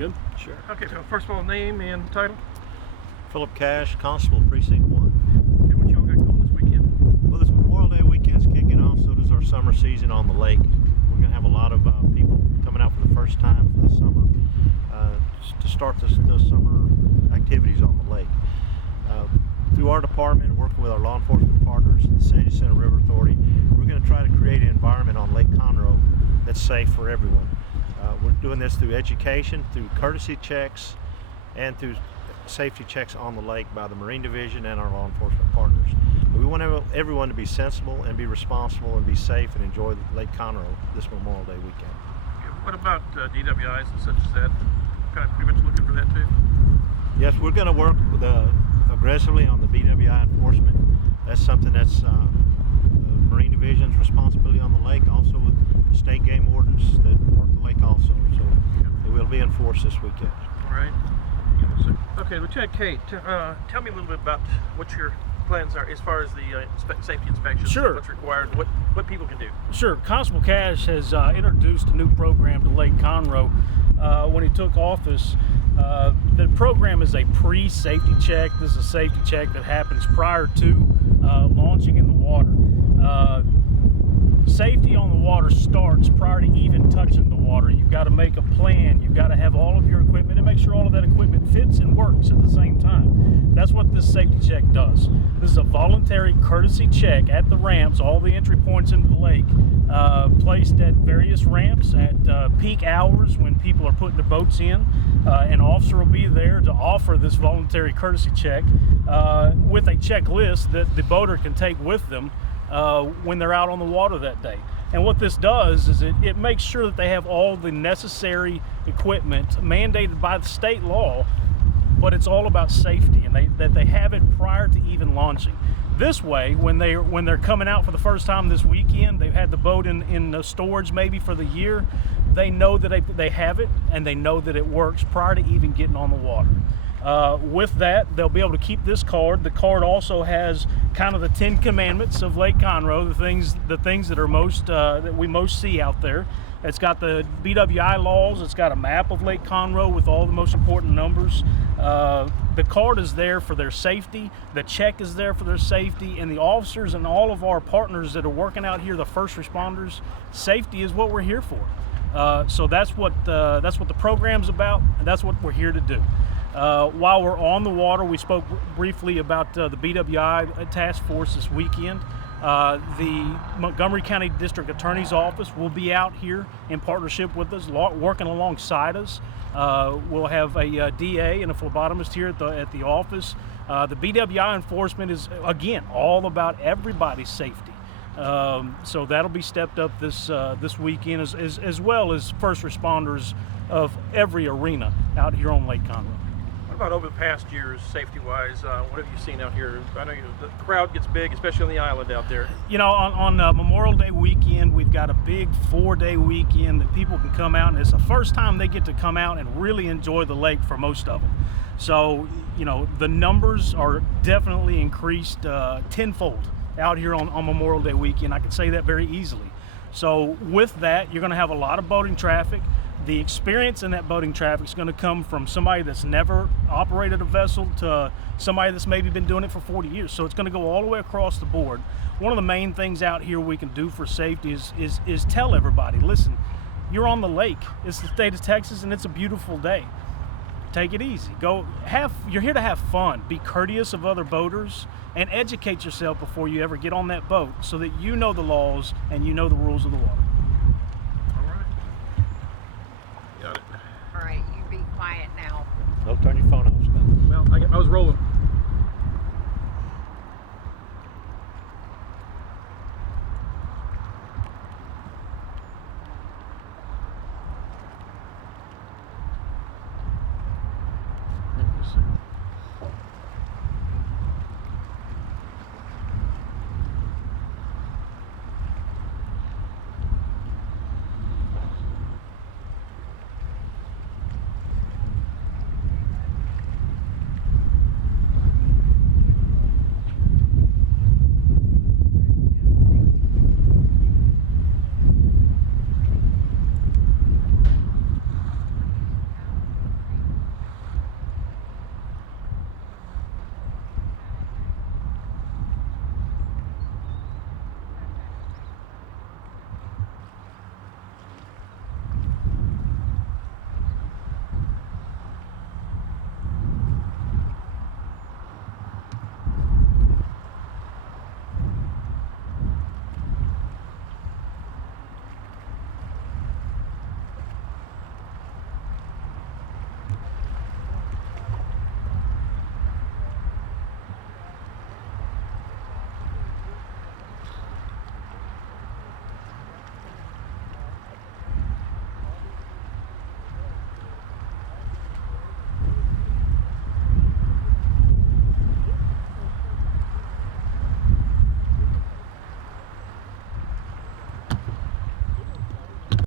good? Sure. Okay, so first of all, name and title. Philip Cash, Constable, Precinct 1. And what y'all got going this weekend? Well, this Memorial Day weekend's kicking off, so does our summer season on the lake. We're going to have a lot of people coming out for the first time for the summer to start those summer activities on the lake. Through our department, working with our law enforcement partners, the San Jacinto River Authority, we're going to try to create an environment on Lake Conroe that's safe for everyone. We're doing this through education, through courtesy checks, and through safety checks on the lake by the Marine Division and our law enforcement partners. But we want everyone to be sensible and be responsible and be safe and enjoy Lake Conroe this Memorial Day weekend. What about DWIs and such as that? Kind of pretty much looking for that too? Yes, we're going to work with, aggressively on the BWI enforcement. That's something that's the Marine Division's responsibility on the lake, also with the state game wardens that work the lake also. So it will be enforced this weekend. All right. Okay, Lieutenant Kate, tell me a little bit about what your plans are as far as the safety inspections. Sure. What's required, what people can do. Sure. Constable Cash has introduced a new program to Lake Conroe when he took office. The program is a pre-safety check. This is a safety check that happens prior to launching in the water. Safety on the water starts prior to even touching the water. You've got to make a plan. You've got to have all of your equipment and make sure all of that equipment fits and works at the same time. That's what this safety check does. This is a voluntary courtesy check at the ramps, all the entry points into the lake, placed at various ramps at peak hours when people are putting their boats in. An officer will be there to offer this voluntary courtesy check with a checklist that the boater can take with them when they're out on the water that day. And what this does is it makes sure that they have all the necessary equipment mandated by the state law, but it's all about safety, and that they have it prior to even launching. This way, when they're coming out for the first time this weekend, they've had the boat in storage maybe for the year, they know that they have it, and they know that it works prior to even getting on the water. With that, they'll be able to keep this card. The card also has kind of the 10 commandments of Lake Conroe, the things that are most that we most see out there. It's got the BWI laws. It's got a map of Lake Conroe with all the most important numbers. The card is there for their safety. The check is there for their safety, and the officers and all of our partners that are working out here, the first responders, safety is what we're here for. So that's what the program's about, and that's what we're here to do. While we're on the water, we spoke briefly about the BWI task force this weekend. The Montgomery County District Attorney's Office will be out here in partnership with us, working alongside us. We'll have a DA and a phlebotomist here at the office. The BWI enforcement is, again, all about everybody's safety. So that'll be stepped up this weekend, as well as first responders of every arena out here on Lake Conroe. What about over the past years, safety-wise? What have you seen out here? I know the crowd gets big, especially on the island out there. You know, on Memorial Day weekend, we've got a big 4-day weekend that people can come out, and it's the first time they get to come out and really enjoy the lake for most of them. So, you know, the numbers are definitely increased tenfold out here on Memorial Day weekend. I can say that very easily. So with that, you're going to have a lot of boating traffic. The experience in that boating traffic is going to come from somebody that's never operated a vessel to somebody that's maybe been doing it for 40 years. So it's going to go all the way across the board. One of the main things out here we can do for safety is tell everybody, listen, you're on the lake. It's the state of Texas, and it's a beautiful day. Take it easy. You're here to have fun. Be courteous of other boaters and educate yourself before you ever get on that boat so that you know the laws and you know the rules of the water. Got it. All right, you be quiet now. Don't turn your phone off, Scott. Well, I was rolling. Yes, sir.